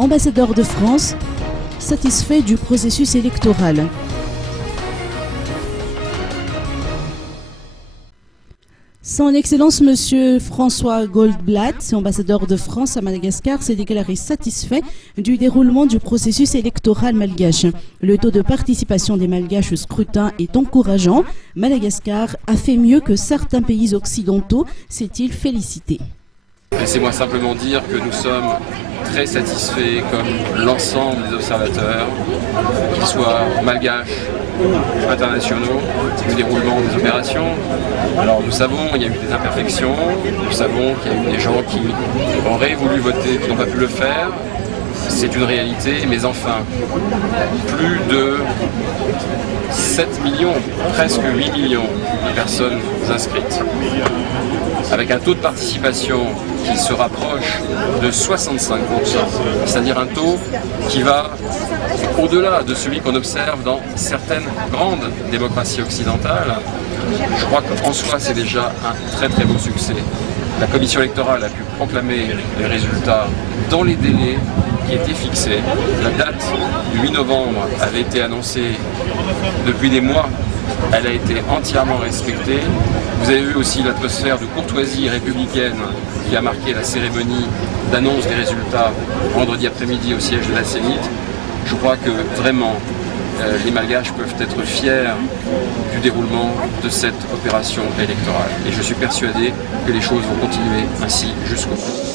ambassadeur de France, satisfait du processus électoral. Son Excellence Monsieur François Goldblatt, ambassadeur de France à Madagascar, s'est déclaré satisfait du déroulement du processus électoral malgache. Le taux de participation des Malgaches au scrutin est encourageant. Madagascar a fait mieux que certains pays occidentaux, s'est-il félicité. Laissez-moi simplement dire que nous sommes très satisfaits, comme l'ensemble des observateurs, qu'ils soient malgaches ou internationaux, du déroulement des opérations. Alors nous savons qu'il y a eu des imperfections, nous savons qu'il y a eu des gens qui auraient voulu voter, qui n'ont pas pu le faire. C'est une réalité, mais enfin, plus de 7 millions, presque 8 millions de personnes inscrites, avec un taux de participation qui se rapproche de 65%, c'est-à-dire un taux qui va au-delà de celui qu'on observe dans certaines grandes démocraties occidentales. Je crois qu'en soi, c'est déjà un très très beau succès. La commission électorale a pu proclamer les résultats dans les délais qui étaient fixés. La date du 8 novembre avait été annoncée depuis des mois. Elle a été entièrement respectée. Vous avez vu aussi l'atmosphère de courtoisie républicaine qui a marqué la cérémonie d'annonce des résultats vendredi après-midi au siège de la Sénite. Je crois que vraiment les Malgaches peuvent être fiers du déroulement de cette opération électorale. Et je suis persuadé que les choses vont continuer ainsi jusqu'au bout.